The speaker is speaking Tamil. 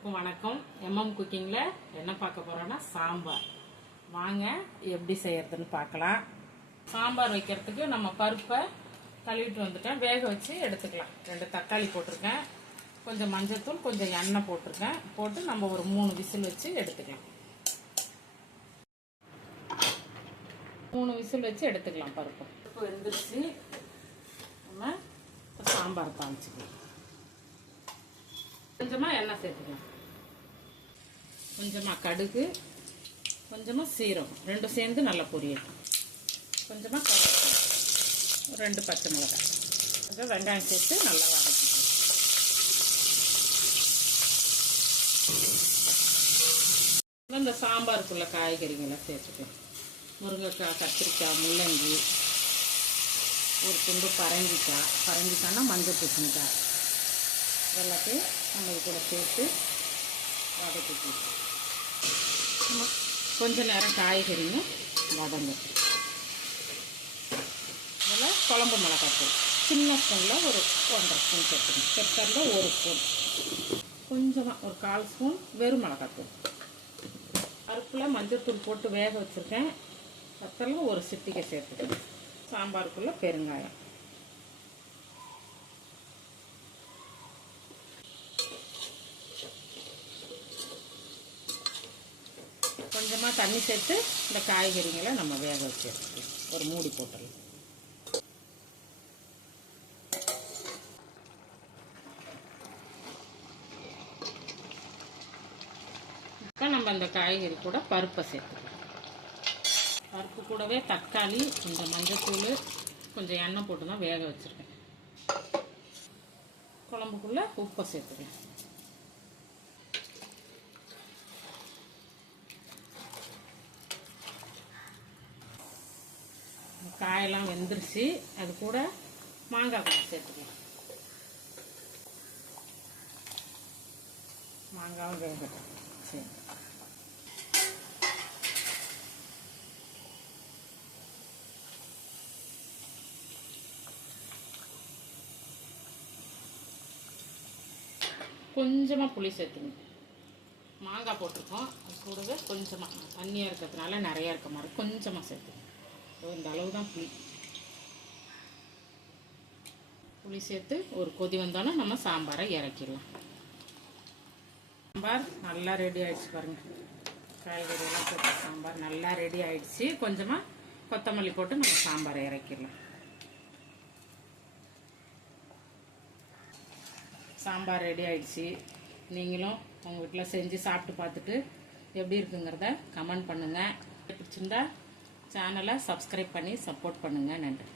எல்லாருக்கும் வணக்கம். எம்எம் குக்கிங்கில் என்ன பார்க்க போகிறோன்னா சாம்பார். வாங்க எப்படி செய்யறதுன்னு பார்க்கலாம். சாம்பார் வைக்கிறதுக்கு நம்ம பருப்பை கழுவிட்டு வந்துட்டேன், வேக வச்சு எடுத்துக்கலாம். 2 தக்காளி போட்டிருக்கேன், கொஞ்சம் மஞ்சத்தூள், கொஞ்சம் எண்ணெய் போட்டிருக்கேன். போட்டு நம்ம ஒரு 3 விசில் வச்சு எடுத்துக்கலாம். 3 விசில் வச்சு எடுத்துக்கலாம். பருப்பு வெந்துருச்சு. நம்ம சாம்பார் தாளிச்சுக்கலாம். கொஞ்சமாக எண்ணெய் சேர்த்துக்கலாம், கொஞ்சமாக கடுகு, கொஞ்சமாக சீரகம், 2 சேர்ந்து நல்லா பொரியட்டும். கொஞ்சமாக கருவேப்பிலை, 2 பச்சை மிளகாய், கொஞ்சம் வெங்காயம் சேர்த்து நல்லா வதக்கிக்கலாம். இந்த சாம்பாருக்குள்ள காய்கறிகளை சேர்த்துக்கலாம். முருங்கைக்காய், கத்திரிக்காய், முள்ளங்கி, ஒரு துண்டு பரங்கிக்காய்னா மஞ்சள் பூசணிக்காய், எல்லாத்தையும் நம்ம இது கூட சேர்த்து வதக்கிக்கலாம். கொஞ்ச நேரம் காய்கறியும் வதங்கும். அதில் குழம்பு மிளகாத்தூள் சின்ன ஸ்பூனில் ஒரு 1.5 ஸ்பூன் சேர்த்துக்கணும். பெருசாக 1 ஸ்பூன், கொஞ்சமாக ஒரு 1/4 ஸ்பூன் வெறும் மிளகாத்தூள். பருப்பில் மஞ்சத்தூள் போட்டு வேக வச்சுருக்கேன். பத்தலில் ஒரு சிட்டிகை சேர்த்துக்கணும். சாம்பாருக்குள்ளே பெருங்காயம், கொஞ்சமாக தண்ணி சேர்த்து இந்த காய்கறிகளை நம்ம வேக வச்சு எடுத்துக்கலாம். ஒரு மூடி போட்டுடலாம். இப்போ நம்ம அந்த காய்கறி கூட பருப்பை சேர்த்துக்கலாம். பருப்பு கூடவே தக்காளி, கொஞ்சம் மஞ்சத்தூள், கொஞ்சம் எண்ணெய் போட்டு தான் வேக வச்சுருக்கேன். குழம்புக்குள்ளே உப்பை சேர்த்துக்கலாம். காயெல்லாம் வெந்துருச்சு. அது கூட மாங்காய் கொஞ்சம் சேர்த்துக்கலாம். மாங்காவும் வேகட்டும். சரி, கொஞ்சமாக புளி சேர்த்துங்க. மாங்காய் போட்டிருக்கோம், அது கூடவே கொஞ்சமாக தண்ணியாக இருக்கிறதுனால நிறையா இருக்க மாதிரி கொஞ்சமாக சேர்த்துங்க. இந்த அளவு தான் புளி சேர்த்து ஒரு கொதி வந்தோன்னா நம்ம சாம்பாரை இறக்கிடலாம். சாம்பார் நல்லா ரெடி ஆகிடுச்சு பாருங்கள். காய்கறியெல்லாம் போட்டு சாம்பார் நல்லா ரெடி ஆகிடுச்சு. கொஞ்சமாக கொத்தமல்லி போட்டு நம்ம சாம்பாரை இறக்கிடலாம். சாம்பார் ரெடி ஆகிடுச்சு. நீங்களும் உங்கள் வீட்டில் செஞ்சு சாப்பிட்டு பார்த்துட்டு எப்படி இருக்குங்கிறத கமெண்ட் பண்ணுங்கள். பிடிச்சிருந்தா சேனலை சப்ஸ்கிரைப் பண்ணி சப்போர்ட் பண்ணுங்கள். நன்றி.